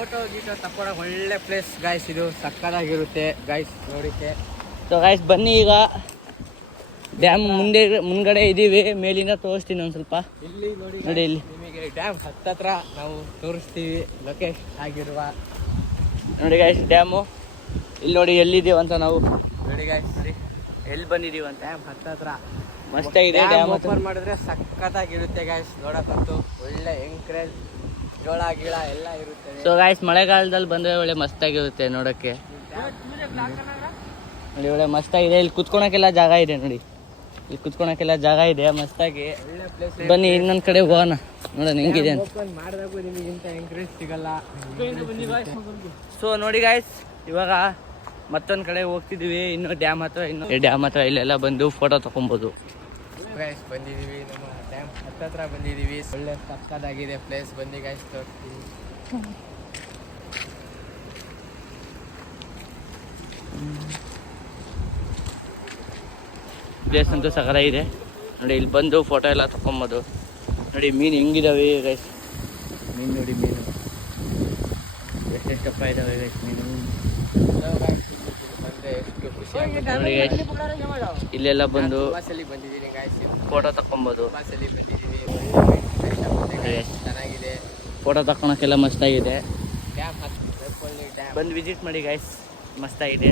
Photo ಗೀಟೋ ತಕ್ಕೊಳಕ್ ಒಳ್ಳೆ place guys, ಇದು ಸಕ್ಕತ್ತಾಗಿರುತ್ತೆ guys ನೋಡಿಕ್ಕೆ. So guys ಬನ್ನಿ, ಈಗ ಡ್ಯಾಮ್ ಮುಂದ್ಗಡೆ ಇದೀವಿ, ಮೇಲಿಂದ ತೋರಿಸ್ತೀನಿ ಒಂದು ಸ್ವಲ್ಪ. ಇಲ್ಲಿ ನೋಡಿ ಇಲ್ಲಿ ನಿಮಗೆ ಡ್ಯಾಮ್ ಹತ್ತತ್ರ ನಾವು ತೋರಿಸ್ತೀವಿ ಲೊಕೇಶನ್ ಆಗಿರುವ. ನೋಡಿ ಗಾಯ್ಸ್ ಡ್ಯಾಮು ಇಲ್ಲಿ ನೋಡಿ ಎಲ್ಲಿದ್ದೀವಿ ಅಂತ ನಾವು. ನೋಡಿ ಗಾಯ್ಸ್ ನೋಡಿ ಎಲ್ಲಿ ಬಂದಿದ್ದೀವಿ ಅಂತ. ಡ್ಯಾಮ್ ಹತ್ತತ್ರ ಮಸ್ತಾಗಿದೆ ಡ್ಯಾಮ್. ಓಪನ್ ಮಾಡಿದ್ರೆ ಸಕ್ಕತ್ತಾಗಿರುತ್ತೆ ಗಾಯ್ಸ್ ನೋಡಕ್ಕಂತೂ. ಒಳ್ಳೆ ಎಂಕ್ರೇಜ್ ಜೋಳ ಗಿಳ ಎಲ್ಲ ಇರುತ್ತೆ. ಸೊ ಗಾಯ್ಸ್ ಮಳೆಗಾಲದಲ್ಲಿ ಬಂದರೆ ಒಳ್ಳೆ ಮಸ್ತಾಗಿರುತ್ತೆ ನೋಡೋಕ್ಕೆ. ನೋಡಿ ಒಳ್ಳೆ ಮಸ್ತಾಗಿದೆ. ಇಲ್ಲಿ ಕುತ್ಕೊಳಕ್ಕೆಲ್ಲ ಜಾಗ ಇದೆ ನೋಡಿ, ಇಲ್ಲಿ ಕುತ್ಕೊಳಕ್ಕೆಲ್ಲ ಜಾಗ ಇದೆ ಮಸ್ತಾಗಿ. ಒಳ್ಳೆ ಪ್ಲೇಸ್. ಬನ್ನಿ ಇನ್ನೊಂದು ಕಡೆ ಹೋಗೋಣ, ನೋಡೋಣ ಹೆಂಗಿದೆ ಅಂತ. ಓಪನ್ ಮಾಡಿದಾಗೂ ನಿಮಗೆ ಇಂಥ ಎಂಕ್ರೇಜ್ ಸಿಗಲ್ಲ. ಸೊ ನೋಡಿ ಗಾಯ್ಸ್ ಇವಾಗ ಮತ್ತೊಂದು ಕಡೆ ಹೋಗ್ತಿದ್ದೀವಿ, ಇನ್ನು ಡ್ಯಾಮ್ ಹತ್ರ ಇಲ್ಲೆಲ್ಲ ಬಂದು ಫೋಟೋ ತಗೊಬೋದು. ಗೈಸ್ ಬಂದಿದ್ದೀವಿ, ನಮ್ಮ ಡ್ಯಾಮ್ ಹತ್ತತ್ರ ಬಂದಿದ್ದೀವಿ. ಒಳ್ಳೆ ಸಕ್ಕತ್ತಾಗಿದೆ ಪ್ಲೇಸ್. ಬನ್ನಿ ಗೈಸ್ ತೋರಿಸ್ತೀವಿ. ಪ್ಲೇಸ್ ಅಂತೂ ಸಕ್ಕತ್ತಾಗಿದೆ ನೋಡಿ. ಇಲ್ಲಿ ಬಂದು ಫೋಟೋ ಎಲ್ಲ ತಗೊಬೋದು. ನೋಡಿ ಮೀನು ಹೆಂಗಿದಾವೆ ಗೈಸ್, ಮೀನು ನೋಡಿ, ಮೀನು ಎಷ್ಟೆಷ್ಟಪ್ಪ ಇದಾವೆ ಗೈಸ್ ಮೀನು. ಬಂದ್ರೆ ಎಷ್ಟು ಖುಷಿ ನೋಡಿ ಗೈಸ್ ಇಲ್ಲೆಲ್ಲ ಬಂದು ಬಸ್ಸಲ್ಲಿ ಬಂದಿದ್ದೀನಿ ಗೈಸ್. ಫೋಟೋ ತಗೊಬೋದು. ಬಸ್ಸಲ್ಲಿ ಬಂದಿದ್ದೀವಿ. ಚೆನ್ನಾಗಿದೆ, ಫೋಟೋ ತಗೊಳಕ್ಕೆಲ್ಲ ಮಸ್ತಾಗಿದೆ. ಡ್ಯಾಮ್ ಹತ್ತು ಡ್ಯಾಮ್ ಬಂದು ವಿಸಿಟ್ ಮಾಡಿ ಗೈಸ್, ಮಸ್ತಾಗಿದೆ.